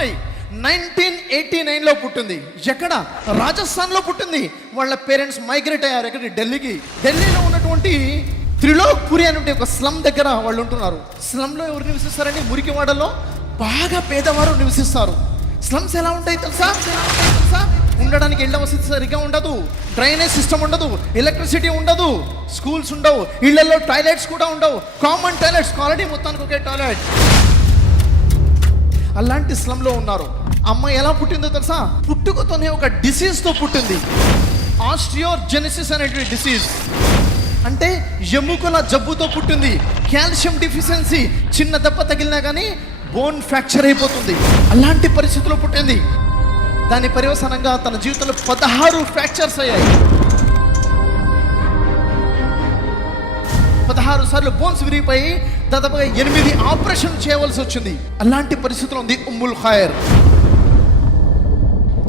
అమ్మాయి 1989లో పుట్టింది. ఎక్కడ? రాజస్థాన్లో పుట్టింది. వాళ్ళ పేరెంట్స్ మైగ్రేట్ అయ్యారు ఎక్కడికి? ఢిల్లీకి. ఢిల్లీలో ఉన్నటువంటి త్రిలోక్పురి అనే ఒక స్లమ్ దగ్గర వాళ్ళు ఉంటున్నారు. స్లమ్లో ఎవరు నివసిస్తారండి? మురికివాడలో బాగా పేదవారు నివసిస్తారు. స్లమ్స్ ఎలా ఉంటాయి తెలుసా? ఉండడానికి ఇళ్ళ వసతి సరిగ్గా ఉండదు, డ్రైనేజ్ సిస్టమ్ ఉండదు, ఎలక్ట్రిసిటీ ఉండదు, స్కూల్స్ ఉండవు, ఇళ్లలో టాయిలెట్స్ కూడా ఉండవు, కామన్ టాయిలెట్స్, కాలనీ మొత్తానికి ఒకే టాయిలెట్. అలాంటి స్లమ్లో ఉన్నారు. అమ్మాయి ఎలా పుట్టిందో తెలుసా? పుట్టుకతోనే ఒక డిసీజ్తో పుట్టింది. ఆస్టియోజెనిసిస్ అనేటువంటి డిసీజ్, అంటే ఎముకల జబ్బుతో పుట్టింది. కాల్షియం డిఫిషియన్సీ, చిన్న దెబ్బ తగిలినా కానీ బోన్ ఫ్రాక్చర్ అయిపోతుంది. అలాంటి పరిస్థితిలో పుట్టింది. దాని పర్యవసానంగా తన జీవితంలో 16 ఫ్రాక్చర్స్ అయ్యాయి. 16 సార్లు బోన్స్ విరిగిపోయి దాదాపుగా 8 ఆపరేషన్ చేయవలసి వచ్చింది. అలాంటి పరిస్థితిలో ఉంది ఉమ్ముల్ ఖైర్.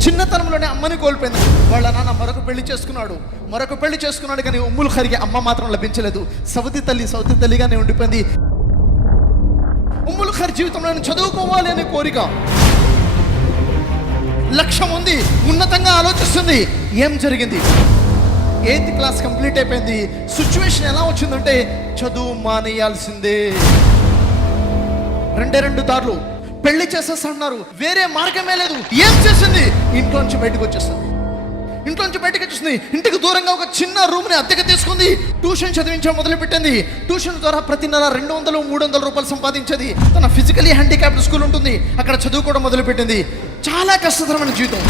చిన్నతనంలోనే అమ్మని కోల్పోయింది. వాళ్ళ నాన్న మరొక పెళ్లి చేసుకున్నాడు కానీ ఉమ్ముల్ ఖైర్కి అమ్మ మాత్రం లభించలేదు. సవతి తల్లిగానే ఉండిపోయింది. ఉమ్ముల్ ఖైర్ జీవితంలో చదువుకోవాలి అనే కోరిక, లక్ష్యం ఉంది, ఉన్నతంగా ఆలోచిస్తుంది. ఏం జరిగింది? 8th క్లాస్ కంప్లీట్ అయిపోయింది. సిచ్యువేషన్ ఎలా వచ్చిందంటే చదువు మానేయాల్సిందే. 2 దారులు. పెళ్లి చేసేస్తున్నారు, వేరే మార్గమే లేదు. ఏం చేసింది? ఇంట్లోంచి బయటకు వచ్చేసింది. ఇంటికి దూరంగా ఒక చిన్న రూమ్ని అద్దెకి తీసుకుంది. ట్యూషన్ చదివించడం మొదలుపెట్టింది. ట్యూషన్ ద్వారా ప్రతి నెల 200-300 రూపాయలు సంపాదించేది. తన ఫిజికలీ హ్యాండిక్యాప్డ్ స్కూల్ ఉంటుంది, అక్కడ చదువుకోవడం మొదలుపెట్టింది. చాలా కష్టతరమైన జీవితం.